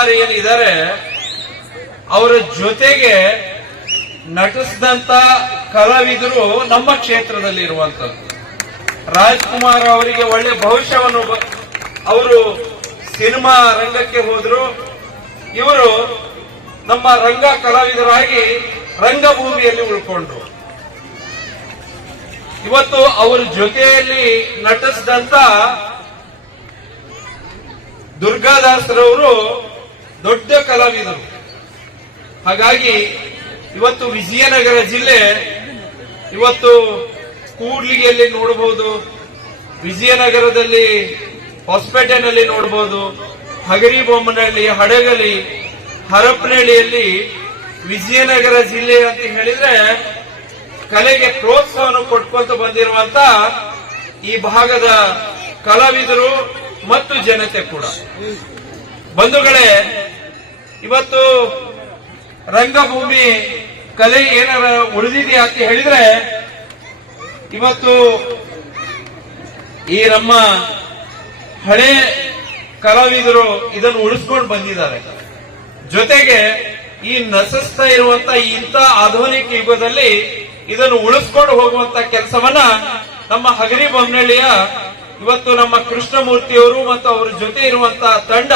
ರಾಜ್ಕುಮಾರ್ ಏನಿದ್ದಾರೆ ಅವರ ಜೊತೆಗೆ ನಟಿಸಿದಂತ ಕಲಾವಿದರು ನಮ್ಮ ಕ್ಷೇತ್ರದಲ್ಲಿ ಇರುವಂತದ್ದು. ರಾಜ್ಕುಮಾರ್ ಅವರಿಗೆ ಒಳ್ಳೆ ಭವಿಷ್ಯವನ್ನು ಅವರು ಸಿನಿಮಾ ರಂಗಕ್ಕೆ ಹೋದ್ರು. ಇವರು ನಮ್ಮ ರಂಗ ಕಲಾವಿದರಾಗಿ ರಂಗಭೂಮಿಯಲ್ಲಿ ಉಳ್ಕೊಂಡ್ರು. ಇವತ್ತು ಅವರ ಜೊತೆಯಲ್ಲಿ ನಟಿಸಿದಂತ ದುರ್ಗಾದಾಸರವರು ದೊಡ್ಡ ಕಲಾವಿದರು. ಹಾಗಾಗಿ ಇವತ್ತು ವಿಜಯನಗರ ಜಿಲ್ಲೆ ಇವತ್ತು ಕೂಡ್ಲಿಗೆಯಲ್ಲಿ ನೋಡಬಹುದು ವಿಜಯನಗರದಲ್ಲಿ ಹೊಸಪೇಟೆನಲ್ಲಿ ನೋಡಬಹುದು ಹಗರಿಬೊಮ್ಮನಹಳ್ಳಿ ಹಡಗಲಿ, ಹರಪನಹಳ್ಳಿಯಲ್ಲಿ ವಿಜಯನಗರ ಜಿಲ್ಲೆ ಅಂತ ಹೇಳಿದ್ರೆ ಕಲೆಗೆ ಪ್ರೋತ್ಸಾಹವನ್ನು ಕೊಟ್ಕೊಂತ ಬಂದಿರುವಂತ ಈ ಭಾಗದ ಕಲಾವಿದರು ಮತ್ತು ಜನತೆ ಕೂಡ. ಬಂಧುಗಳೇ, ಇವತ್ತು ರಂಗಭೂಮಿ ಕಲೆ ಏನಾರ ಉಳಿದಿದೆಯಾ ಅಂತ ಹೇಳಿದ್ರೆ, ಇವತ್ತು ಈ ನಮ್ಮ ಹಳೆ ಕಲಾವಿದರು ಇದನ್ನು ಉಳಿಸ್ಕೊಂಡು ಬಂದಿದ್ದಾರೆ. ಜೊತೆಗೆ ಈ ನಶಿಸ್ತಾ ಇರುವಂತ ಇಂಥ ಆಧುನಿಕ ಯುಗದಲ್ಲಿ ಇದನ್ನು ಉಳಿಸ್ಕೊಂಡು ಹೋಗುವಂತ ಕೆಲಸವನ್ನ ನಮ್ಮ ಹಗರಿ ಬೊಮ್ಮನಹಳ್ಳಿಯ ಇವತ್ತು ನಮ್ಮ ಕೃಷ್ಣಮೂರ್ತಿಯವರು ಮತ್ತು ಅವರ ಜೊತೆ ಇರುವಂತಹ ತಂಡ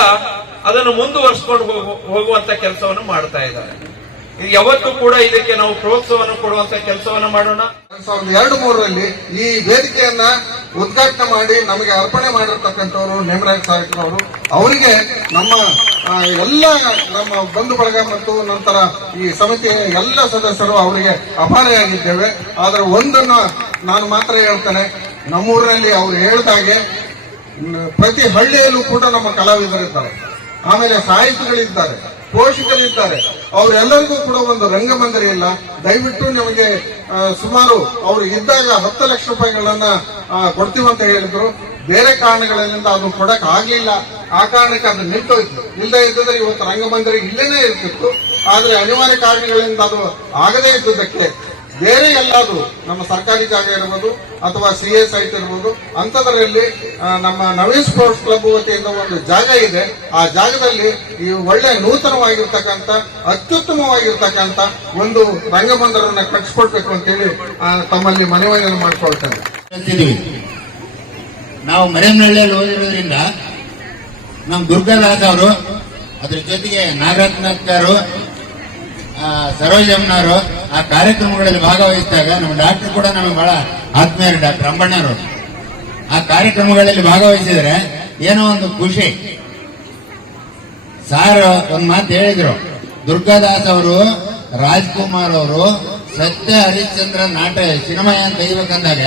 ಅದನ್ನು ಮುಂದುವರ್ಸ್ಕೊಂಡು ಹೋಗು- ಹೋಗುವಂತ ಕೆಲಸವನ್ನು ಮಾಡ್ತಾ ಇದ್ದಾರೆ. ಇದು ಯಾವತ್ತೂ ಕೂಡ ಇದಕ್ಕೆ ನಾವು ಪ್ರೋತ್ಸಾಹವನ್ನು ಕೊಡುವಂತ ಕೆಲಸವನ್ನು ಮಾಡೋಣ. ಸಾವಿರದ ಎರಡು ಮೂರರಲ್ಲಿ ಈ ವೇದಿಕೆಯನ್ನ ಉದ್ಘಾಟನೆ ಮಾಡಿ ನಮಗೆ ಅರ್ಪಣೆ ಮಾಡಿರ್ತಕ್ಕಂಥವ್ರು ನೇಮರಾಜ್ ಸಾಹೇಬ್ರವರು ಅವರಿಗೆ ನಮ್ಮ ಎಲ್ಲ ನಮ್ಮ ಬಂಧು ಬಳಗ ಮತ್ತು ನಂತರ ಈ ಸಮಿತಿಯ ಎಲ್ಲ ಸದಸ್ಯರು ಅವರಿಗೆ ಅಪಾರಿಯಾಗಿದ್ದೇವೆ ಆದರೆ ಒಂದನ್ನ ನಾನು ಮಾತ್ರ ಹೇಳ್ತೇನೆ. ನಮ್ಮೂರಿನಲ್ಲಿ ಅವರು ಹೇಳಿದಾಗೆ, ಪ್ರತಿ ಹಳ್ಳಿಯಲ್ಲೂ ಕೂಡ ನಮ್ಮ ಕಲಾವಿದರಿದ್ದಾರೆ. ಆಮೇಲೆ ಸಾಹಿತಿಗಳಿದ್ದಾರೆ, ಪೋಷಕರಿದ್ದಾರೆ. ಅವರೆಲ್ಲರಿಗೂ ಕೂಡ ಒಂದು ರಂಗಮಂದಿರ ಇಲ್ಲ ದಯವಿಟ್ಟು ನಿಮಗೆ ಸುಮಾರು ಅವರು ಇದ್ದಾಗ ಹತ್ತು ಲಕ್ಷ ರೂಪಾಯಿಗಳನ್ನ ಅಂತ ಹೇಳಿದ್ರು. ಬೇರೆ ಕಾರಣಗಳಿಂದ ಅದು ಕೊಡಕ್ ಆಗ್ಲಿಲ್ಲ. ಆ ಕಾರಣಕ್ಕೆ ಅದು ನಿಂತೋಯ್ತು ಇಲ್ಲದೆ ಇದ್ದರೆ ಇವತ್ತು ರಂಗಮಂದಿರ ಇಲ್ಲೇನೆ ಇರ್ತಿತ್ತು. ಆದ್ರೆ ಅನಿವಾರ್ಯ ಕಾರಣಗಳಿಂದ ಅದು ಆಗದೇ ಇದ್ದುದಕ್ಕೆ ಬೇರೆ ಎಲ್ಲಾದರೂ ನಮ್ಮ ಸರ್ಕಾರಿ ಜಾಗ ಇರ್ಬೋದು ಅಥವಾ ಸಿ ಎಸ್ ಸೈಟ್ ಇರ್ಬೋದು, ಅಂಥದ್ರಲ್ಲಿ ನಮ್ಮ ನವೀನ್ ಸ್ಪೋರ್ಟ್ಸ್ ಕ್ಲಬ್ ವತಿಯಿಂದ ಒಂದು ಜಾಗ ಇದೆ. ಆ ಜಾಗದಲ್ಲಿ ಈ ಒಳ್ಳೆ ನೂತನವಾಗಿರ್ತಕ್ಕಂಥ, ಅತ್ಯುತ್ತಮವಾಗಿರ್ತಕ್ಕಂಥ ಒಂದು ರಂಗಮಂದಿರವನ್ನು ಕಟ್ಟಿಸ್ಕೊಡ್ಬೇಕು ಅಂತೇಳಿ ತಮ್ಮಲ್ಲಿ ಮನವಿಯನ್ನು ಮಾಡ್ಕೊಳ್ತೇನೆ. ನಾವು ಮರೇನಹಳ್ಳಿಯಲ್ಲಿ ಓದಿರೋದ್ರಿಂದ ನಮ್ಮ ದುರ್ಗಾದಾಸ್ ಅವರು ಅದ್ರ ಜೊತೆಗೆ ನಾಗರತ್ನಕ್ಕರು ಸರೋಜಮ್ಮನವರು ಆ ಕಾರ್ಯಕ್ರಮಗಳಲ್ಲಿ ಭಾಗವಹಿಸಿದಾಗ ನಮ್ಮ ಡಾಕ್ಟರ್ ಕೂಡ ನಮಗೆ ಬಹಳ ಆತ್ಮೀಯರು ಡಾಕ್ಟರ್, ಅಂಬಣ್ಣರು. ಆ ಕಾರ್ಯಕ್ರಮಗಳಲ್ಲಿ ಭಾಗವಹಿಸಿದ್ರೆ ಏನೋ ಒಂದು ಖುಷಿ. ಸಾರ್ ಒಂದ್ ಮಾತು ಹೇಳಿದ್ರು. ದುರ್ಗಾದಾಸ್ ಅವರು, ರಾಜ್ಕುಮಾರ್ ಅವರು, ಸತ್ಯ ಹರಿಶ್ಚಂದ್ರ ನಾಟ ಸಿನಿಮಾ ಏನ್ ತೆಗಿಬೇಕಂದಾಗ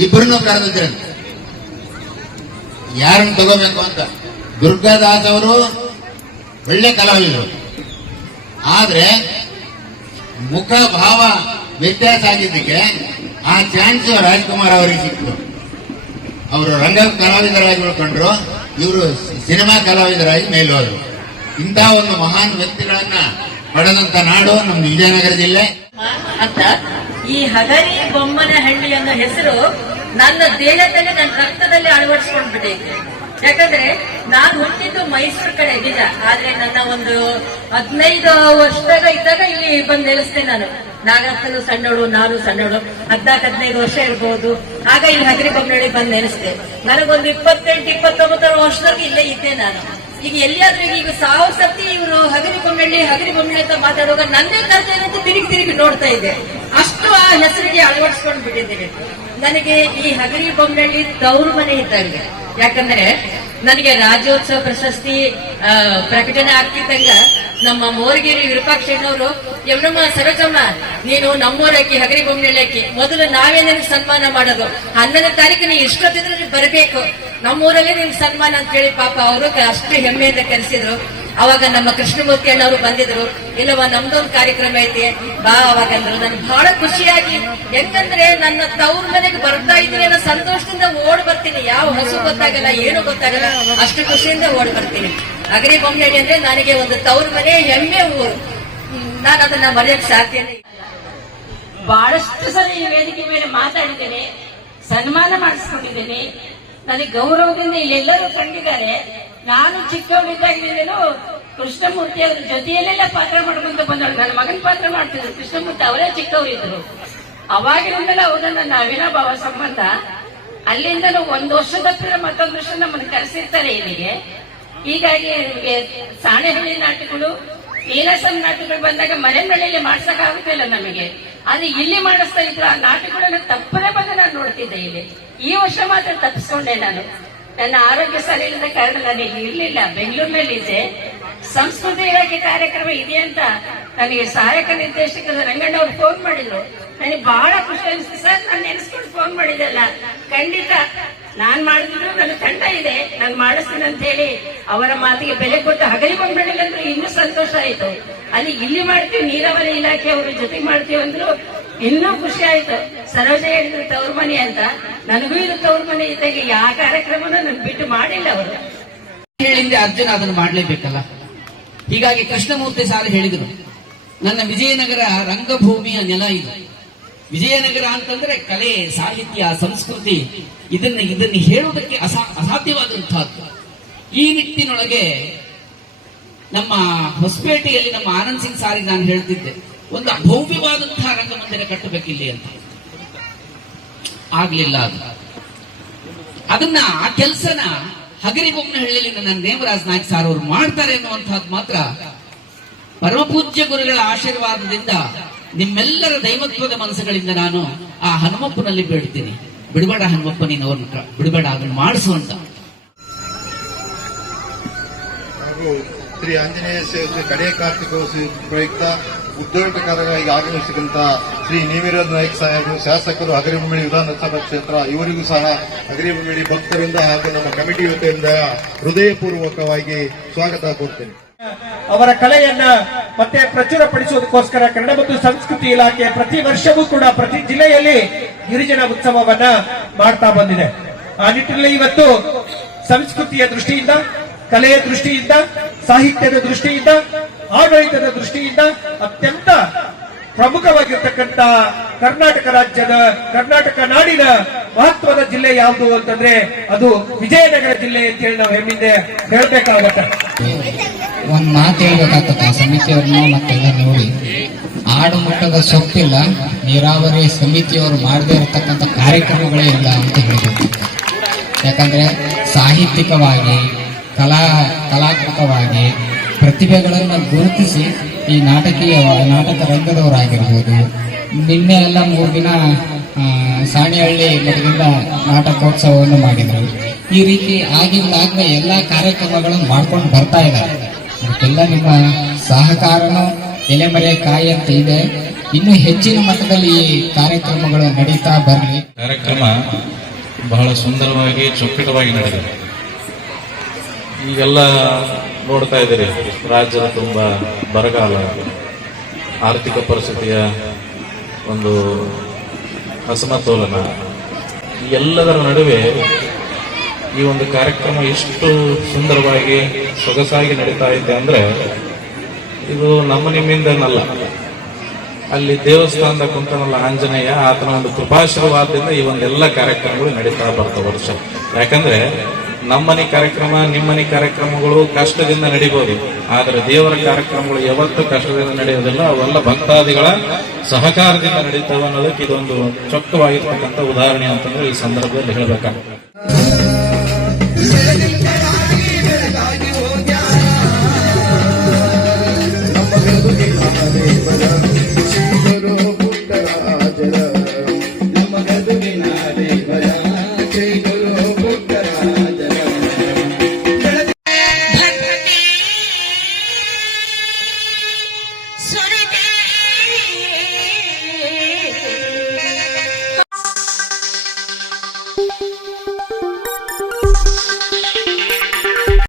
ಇಬ್ಬರನ್ನು ಕರೆದಿದ್ರೆ. ಯಾರನ್ನು ತಗೋಬೇಕು ಅಂತ. ದುರ್ಗಾದಾಸ್ ಅವರು ಒಳ್ಳೆ ಕಲಾವಿದರು. ಆದ್ರೆ ಮುಖ ಭಾವ ವ್ಯತ್ಯಾಸ ಆಗಿದ್ದಕ್ಕೆ ಆ ಚಾನ್ಸ್ ರಾಜ್ಕುಮಾರ್ ಅವರಿಗೆ ಸಿಕ್ತು ಅವರು ರಂಗ ಕಲಾವಿದರಾಗಿ ಉಳ್ಕೊಂಡ್ರು, ಇವರು ಸಿನಿಮಾ ಕಲಾವಿದರಾಗಿ ಮೇಲೋದ್ರು ಇಂತಹ ಒಂದು ಮಹಾನ್ ವ್ಯಕ್ತಿಗಳನ್ನ ಪಡೆದಂತ ನಾಡು ನಮ್ದು ವಿಜಯನಗರ ಜಿಲ್ಲೆ. ಅಂತ ಈ ಹಗರಿ ಬೊಮ್ಮನಹಳ್ಳಿ ಅನ್ನೋ ಹೆಸರು ನನ್ನ ದೇಹದಲ್ಲಿ, ನನ್ನ ರಕ್ತದಲ್ಲಿ ಅಳವಡಿಸ್ಕೊಂಡ್ಬಿಟ್ಟೈತೆ. ಯಾಕಂದ್ರೆ ನಾನು ಹುಟ್ಟಿದ್ದು ಮೈಸೂರು ಕಡೆ ನಿಜ ಆದ್ರೆ ನನ್ನ ಒಂದು ಹದಿನೈದು ವರ್ಷದಾಗ ಇದ್ದಾಗ ಇಲ್ಲಿ ಬಂದು ನೆಲೆಸ್ತೆ ನಾನು. ನಾಗಪ್ಪನು ಸಣ್ಣವಳು, ನಾನು ಸಣ್ಣವಳು. ಹದ್ನಾಲ್ಕು, ಹದಿನೈದು ವರ್ಷ ಇರ್ಬೋದು. ಆಗ ಇಲ್ಲಿ ಹಗರಿ ಬೊಮ್ಮನಹಳ್ಳಿ ಬಂದು ನೆನೆಸ್ತೆ ನನಗೊಂದು ಇಪ್ಪತ್ತೆಂಟು, ಇಪ್ಪತ್ತೊಂಬತ್ತರ ವರ್ಷದಾಗ ಇಲ್ಲೇ ಇದ್ದೆ ನಾನು. ಈಗ ಎಲ್ಲಿಯಾದ್ರೂ ಈಗ ಸಾವು ಸತಿ ಇವರು ಹಗರಿ ಬೊಮ್ಮಳ್ಳಿ ಹಗರಿ ಬೊಮ್ಮನಹಳ್ಳಿ ಅಂತ ಮಾತಾಡುವಾಗ ನನ್ನೇ ಅಂತ ತಿರುಗಿ ತಿರುಗಿ ನೋಡ್ತಾ ಇದ್ದೆ. ಅಷ್ಟು ಆ ಹೆಸರಿಗೆ ಅಳವಡಿಸ್ಕೊಂಡು ಬಿಟ್ಟಿದ್ದೀನಿ. ನನಗೆ ಈ ಹಗರಿ ಬೊಮ್ಮಳ್ಳಿ ತವರು ಮನೆ ಇದ್ದಂಗೆ. ಯಾಕಂದ್ರೆ ನನಗೆ ರಾಜ್ಯೋತ್ಸವ ಪ್ರಶಸ್ತಿ ಪ್ರಕಟಣೆ ಆಗ್ತಿದ್ದಂಗ ನಮ್ಮ ಮೋರಗೇರಿ ವಿರೂಪಾಕ್ಷಣ್ಣವರು ಯಮನಮ್ಮ ಸರೋಜಮ್ಮ, ನೀನು ನಮ್ಮೂರಕ್ಕಿ ಹಗರಿ ಬೊಮ್ಮನಹಳ್ಳಿ ಮೊದಲು ನಾವೇ ನಿನ್ಗೆ ಸನ್ಮಾನ ಮಾಡೋದು. ಹನ್ನೊಂದನೇ ತಾರೀಕು ನೀ ಇಷ್ಟೊತ್ತಿದ್ರೆ ಬರಬೇಕು. ನಮ್ಮೂರಲ್ಲೇ ನಿನ್ ಸನ್ಮಾನ ಅಂತ ಹೇಳಿ ಪಾಪ ಅವರು ಅಷ್ಟು ಹೆಮ್ಮೆಯಿಂದ ಕರೆಸಿದ್ರು. ಅವಾಗ ನಮ್ಮ ಕೃಷ್ಣಮೂರ್ತಿ ಅಣ್ಣವರು ಬಂದಿದ್ರು, ಇಲ್ಲವ ನಮ್ದೊಂದು ಕಾರ್ಯಕ್ರಮ ಐತಿ, ಬಾ ಅವಾಗ ಅಂದ್ರು. ನನ್ಗೆ ಬಹಳ ಖುಷಿಯಾಗಿ ಯಾಕಂದ್ರೆ ನನ್ನ ತವ್ರ ಮನೆಗೆ ಬರ್ತಾ ಇದ್ರೆ ಅನ್ನೋ ಸಂತೋಷದಿಂದ ಓಡ್ ಬರ್ತೀನಿ. ಯಾವ ಹಸು ಗೊತ್ತಾಗಲ್ಲ, ಏನು ಗೊತ್ತಾಗಲ್ಲ, ಅಷ್ಟು ಖುಷಿಯಿಂದ ಓಡ್ ಬರ್ತೀನಿ. ಅಗ್ರಿ ಬೊಮ್ಮನಹಳ್ಳಿ ಅಂದ್ರೆ ನನಗೆ ಒಂದು ತವ್ರ ಮನೆ ಹೆಮ್ಮೆ ಊರು. ನಾನು ಅದನ್ನ ಮರೆಯಕ್ ಸಾಧ್ಯನೇ ಬಹಳಷ್ಟು ಸಲ ಈ ವೇದಿಕೆ ಮೇಲೆ ಮಾತಾಡಿದ್ದೇನೆ, ಸನ್ಮಾನ ಮಾಡಿಸ್ಕೊಂಡಿದ್ದೇನೆ. ನನಗೆ ಗೌರವದಿಂದ ಇಲ್ಲೆಲ್ಲರೂ ಕಂಡಿದ್ದಾರೆ ನಾನು ಚಿಕ್ಕವಳಿದ್ದಾಗಿದ್ದೇನು ಕೃಷ್ಣಮೂರ್ತಿ ಅವ್ರ ಜೊತೆಯಲ್ಲೆಲ್ಲ ಪಾತ್ರ ಮಾಡ್ಕೊಂತ ಬಂದಳು ನನ್ನ ಮಗನ ಪಾತ್ರ ಮಾಡ್ತಿದ್ರು. ಕೃಷ್ಣಮೂರ್ತಿ ಅವರೇ ಚಿಕ್ಕವರಿದ್ರು ಅವಾಗಿನಿಂದಲೇ ಅವರು ನನ್ನ ಅವಿನಾಭಾವ ಸಂಬಂಧ, ಅಲ್ಲಿಂದಲೂ ಒಂದು ವರ್ಷದ ಹತ್ತಿರ ಮತ್ತೊಂದು ವರ್ಷ ನಮ್ಮನ್ನು ಕರೆಸಿರ್ತಾರೆ ಇಲ್ಲಿಗೆ. ಹೀಗಾಗಿ ಸಾಣೆಹಳ್ಳಿ ನಾಟಕಗಳು ನೀಲಸಂ ನಾಟಕಗಳು ಬಂದಾಗ ಮನೆ ಮನೆಯಲ್ಲಿ ಮಾಡ್ಸಕ್ ಆಗುತ್ತಿಲ್ಲ ನಮಗೆ. ಅದು ಇಲ್ಲಿ ಮಾಡಿಸ್ತಾ ಇದ್ರು. ಆ ನಾಟಕಗಳನ್ನ ತಪ್ಪದೇ ಬಂದು ನಾನು ನೋಡ್ತಿದ್ದೆ ಇಲ್ಲಿ. ಈ ವರ್ಷ ಮಾತ್ರ ತಪ್ಪಿಸ್ಕೊಂಡೆ ನಾನು. ನನ್ನ ಆರೋಗ್ಯ ಸರಿ ಇಲ್ಲದ ಕಾರಣ ನಾನು ಇಲ್ಲಿ ಇರ್ಲಿಲ್ಲ. ಬೆಂಗಳೂರಿನಲ್ಲಿ ಇದೆ ಸಂಸ್ಕೃತಿ ಇಲಾಖೆ ಕಾರ್ಯಕ್ರಮ ಇದೆ ಅಂತ ನನಗೆ ಸಹಾಯಕ ನಿರ್ದೇಶಕ ರಂಗಣ್ಣ ಅವ್ರು ಫೋನ್ ಮಾಡಿದ್ರು. ನನಗೆ ಬಹಳ ಖುಷಿ ಅನಿಸ್ತು. ಸರ್, ನಾನು ನೆನೆಸ್ಕೊಂಡು ಫೋನ್ ಮಾಡಿದಲ್ಲ ಖಂಡಿತ ನಾನ್ ಮಾಡಿದ್ರು, ನನ್ನ ತಂಡ ಇದೆ. ನಾನು ಮಾಡಿಸ್ತೀನಿ ಅಂತ ಹೇಳಿ ಅವರ ಮಾತಿಗೆ ಬೆಲೆ ಕೊಟ್ಟು ಹಗಲಿ ಬಂದ್ಬಿಡಲಿಲ್ಲ ಇನ್ನೂ ಸಂತೋಷ ಆಯ್ತು. ಅಲ್ಲಿ ಇಲ್ಲಿ ಮಾಡ್ತೀವಿ, ನೀರಾವರಿ ಇಲಾಖೆ ಅವರು ಜೊತೆ ಮಾಡ್ತೀವಿ ಅಂದ್ರು ಇನ್ನೂ ಖುಷಿ ಆಯ್ತು. ಸರೋಜ ಹೇಳಿದ್ರು ತವ್ರ ಮನೆ ಅಂತ. ನನಗೂ ಇದು ತವ್ರ ಮನೆ ಇದ್ದಾಗ ಯಾವ ಕಾರ್ಯಕ್ರಮನ ನನ್ ಬಿಟ್ಟು ಮಾಡಿಲ್ಲ ಅವರು ಹೇಳಿಂದೆ ಅರ್ಜುನ ಅದನ್ನು ಮಾಡಲೇಬೇಕಲ್ಲ? ಹೀಗಾಗಿ ಕೃಷ್ಣಮೂರ್ತಿ ಸಾರ್ ಹೇಳಿದರು, ನನ್ನ ವಿಜಯನಗರ ರಂಗಭೂಮಿಯ ನೆಲ ಇದು. ವಿಜಯನಗರ ಅಂತಂದ್ರೆ ಕಲೆ, ಸಾಹಿತ್ಯ, ಸಂಸ್ಕೃತಿ, ಇದನ್ನ ಇದನ್ನ ಹೇಳುವುದಕ್ಕೆ ಅಸಾ ಅಸಾಧ್ಯವಾದಂತಹದ್ದು ಈ ನಿಟ್ಟಿನೊಳಗೆ ನಮ್ಮ ಹೊಸಪೇಟೆಯಲ್ಲಿ ನಮ್ಮ ಆನಂದ್ ಸಿಂಗ್ ಸಾರಿಗೆ ನಾನು ಹೇಳ್ತಿದ್ದೆ. ಒಂದು ಅಭವ್ಯವಾದಂತಹ ರಂಗಮಂದಿರ ಕಟ್ಟಬೇಕಿಲ್ಲಿ ಅಂತ. ಆಗ್ಲಿಲ್ಲ ಅದು. ಅದನ್ನ ಆ ಕೆಲಸನ ಹಗರಿಬೊಮ್ಮನಹಳ್ಳಿಯಲ್ಲಿ ನನ್ನ ನೇಮರಾಜ್ ನಾಯ್ಕ ಸಾರ್ ಅವರು ಮಾಡ್ತಾರೆ ಅನ್ನುವಂಥದ್ದು ಮಾತ್ರ ಪರಮಪೂಜ್ಯ ಗುರುಗಳ ಆಶೀರ್ವಾದದಿಂದ ನಿಮ್ಮೆಲ್ಲರ ದೈವತ್ವದ ಮನಸ್ಸುಗಳಿಂದ ನಾನು ಆ ಹನುಮಪ್ಪನಲ್ಲಿ ಬೇಡ್ತೀನಿ ಬಿಡಬೇಡ ಹನುಮಪ್ಪ, ನೀನು ಅವ್ರನ್ನ ಬಿಡಬೇಡ, ಅದನ್ನು ಮಾಡಿಸು ಅಂತ. ಹಾಗೂ ಶ್ರೀ ಆಂಜನೇಯ ಸೇವೆ ಕಡೆ ಕಾರ್ತಿಕೋತ್ಸವ ಪ್ರಯುಕ್ತ ಉದ್ಯೋಗಕಾರರಾಗಿ ಆಗಮಿಸಿದಂತ ಶ್ರೀ ನೇಮಿರಾಜ್ ನಾಯಕ್ ಸಾಹೇಬರು, ಶಾಸಕರು ಹಗರಿಬೊಮ್ಮಳಿ ವಿಧಾನಸಭಾ ಕ್ಷೇತ್ರ, ಇವರಿಗೂ ಸಹ ಹಗರಿಬೊಮ್ಮಳಿ ಭಕ್ತರಿಂದ ಹಾಗೂ ನಮ್ಮ ಕಮಿಟಿ ವತಿಯಿಂದ ಹೃದಯಪೂರ್ವಕವಾಗಿ ಸ್ವಾಗತ ಕೋರ್ತೇನೆ. ಅವರ ಕಲೆಯನ್ನ ಮತ್ತೆ ಪ್ರಚುರಪಡಿಸುವುದಕ್ಕೋಸ್ಕರ ಕನ್ನಡ ಮತ್ತು ಸಂಸ್ಕೃತಿ ಇಲಾಖೆ ಪ್ರತಿ ವರ್ಷವೂ ಕೂಡ ಪ್ರತಿ ಜಿಲ್ಲೆಯಲ್ಲಿ ಗಿರಿಜನ ಉತ್ಸವವನ್ನ ಮಾಡ್ತಾ ಬಂದಿದೆ. ಆ ನಿಟ್ಟಿನಲ್ಲಿ ಇವತ್ತು ಸಂಸ್ಕೃತಿಯ ದೃಷ್ಟಿಯಿಂದ, ಕಲೆಯ ದೃಷ್ಟಿಯಿಂದ, ಸಾಹಿತ್ಯದ ದೃಷ್ಟಿಯಿಂದ ಆಡಳಿತದ ದೃಷ್ಟಿಯಿಂದ ಅತ್ಯಂತ ಪ್ರಮುಖವಾಗಿರ್ತಕ್ಕಂಥ ಕರ್ನಾಟಕ ರಾಜ್ಯದ, ಕರ್ನಾಟಕ ನಾಡಿನ ಮಹತ್ವದ ಜಿಲ್ಲೆ ಯಾವುದು ಅಂತಂದ್ರೆ ಅದು ವಿಜಯನಗರ ಜಿಲ್ಲೆ ಅಂತ ಹೇಳಿ ನಾವು ಹೆಮ್ಮಿಂದ ಹೇಳ್ಬೇಕಾಗತ್ತೆ. ಒಂದ್ ಮಾತು ಹೇಳ್ಬೇಕಾಗ್ತದೆ. ಆ ಸಮಿತಿಯವ್ರನ್ನ ಮತ್ತೆಲ್ಲ ನೋಡಿ. ಆಡು ಮಟ್ಟದ ಸೊಪ್ಪಿಲ್ಲ, ನೀರಾವರಿ ಸಮಿತಿಯವರು ಮಾಡದೇ ಇರತಕ್ಕಂಥ ಕಾರ್ಯಕ್ರಮಗಳೇ ಇಲ್ಲ ಅಂತ ಹೇಳ್ಬೇಕು. ಯಾಕಂದ್ರೆ ಸಾಹಿತ್ಯಿಕವಾಗಿ, ಕಲಾ, ಕಲಾತ್ಮಕವಾಗಿ ಪ್ರತಿಭೆಗಳನ್ನು ಗುರುತಿಸಿ ಈ ನಾಟಕೀಯ, ನಾಟಕ ರಂಗದವರಾಗಿರ್ಬೋದು. ನಿನ್ನೆ ಎಲ್ಲ ಮೂರು ದಿನ ಸಾಣಿಹಳ್ಳಿ ಮಠದಿಂದ ನಾಟಕೋತ್ಸವವನ್ನು ಮಾಡಿದರು. ಈ ರೀತಿ ಆಗಿಂದಾಗಲೇ ಎಲ್ಲ ಕಾರ್ಯಕ್ರಮಗಳನ್ನು ಮಾಡ್ಕೊಂಡು ಬರ್ತಾ ಇದ್ದಾರೆ. ಅದಕ್ಕೆಲ್ಲ ನಿಮ್ಮ ಸಹಕಾರನೂ ಎಲೆಮರೆ ಕಾಯಿ ಅಂತ ಇದೆ. ಇನ್ನು ಹೆಚ್ಚಿನ ಮಟ್ಟದಲ್ಲಿ ಈ ಕಾರ್ಯಕ್ರಮಗಳು ನಡೀತಾ ಬರಲಿ. ಕಾರ್ಯಕ್ರಮ ಬಹಳ ಸುಂದರವಾಗಿ ಚೊಕ್ಕಟವಾಗಿ ನಡೆದಿದೆ. ಈಗೆಲ್ಲ ನೋಡ್ತಾ ಇದ್ದೀರಿ, ರಾಜ್ಯದ ತುಂಬ ಬರಗಾಲ. ಆರ್ಥಿಕ ಪರಿಸ್ಥಿತಿಯ ಒಂದು ಅಸಮತೋಲನ. ಈ ಎಲ್ಲದರ ನಡುವೆ ಈ ಒಂದು ಕಾರ್ಯಕ್ರಮ ಎಷ್ಟು ಸುಂದರವಾಗಿ ಸೊಗಸಾಗಿ ನಡೀತಾ ಇದೆ ಅಂದರೆ, ಇದು ನಮ್ಮ ನಿಮ್ಮಿಂದನಲ್ಲ. ಅಲ್ಲಿ ದೇವಸ್ಥಾನದ ಕುಂತನಲ್ಲ ಆಂಜನೇಯ, ಆತನ ಒಂದು ಕೃಪಾಶೀರ್ವಾದದಿಂದ ಈ ಒಂದೆಲ್ಲ ಕಾರ್ಯಕ್ರಮಗಳು ನಡೀತಾ ಬರ್ತವೆ ವರ್ಷ. ಯಾಕಂದ್ರೆ ನಮ್ಮನೆ ಕಾರ್ಯಕ್ರಮ, ನಿಮ್ಮನೆ ಕಾರ್ಯಕ್ರಮಗಳು ಕಷ್ಟದಿಂದ ನಡೀಬಹುದು ಆದರೆ ದೇವರ ಕಾರ್ಯಕ್ರಮಗಳು ಯಾವತ್ತೂ ಕಷ್ಟದಿಂದ ನಡೆಯೋದಿಲ್ಲ. ಅವೆಲ್ಲ ಭಕ್ತಾದಿಗಳ ಸಹಕಾರದಿಂದ ನಡೀತಾವ ಅನ್ನೋದಕ್ಕೆ ಇದೊಂದು ಚೊಕ್ಕವಾಗಿರ್ತಕ್ಕಂಥ ಉದಾಹರಣೆ ಅಂತಂದ್ರೆ ಈ ಸಂದರ್ಭದಲ್ಲಿ ಹೇಳಬೇಕಾಗ್ತದೆ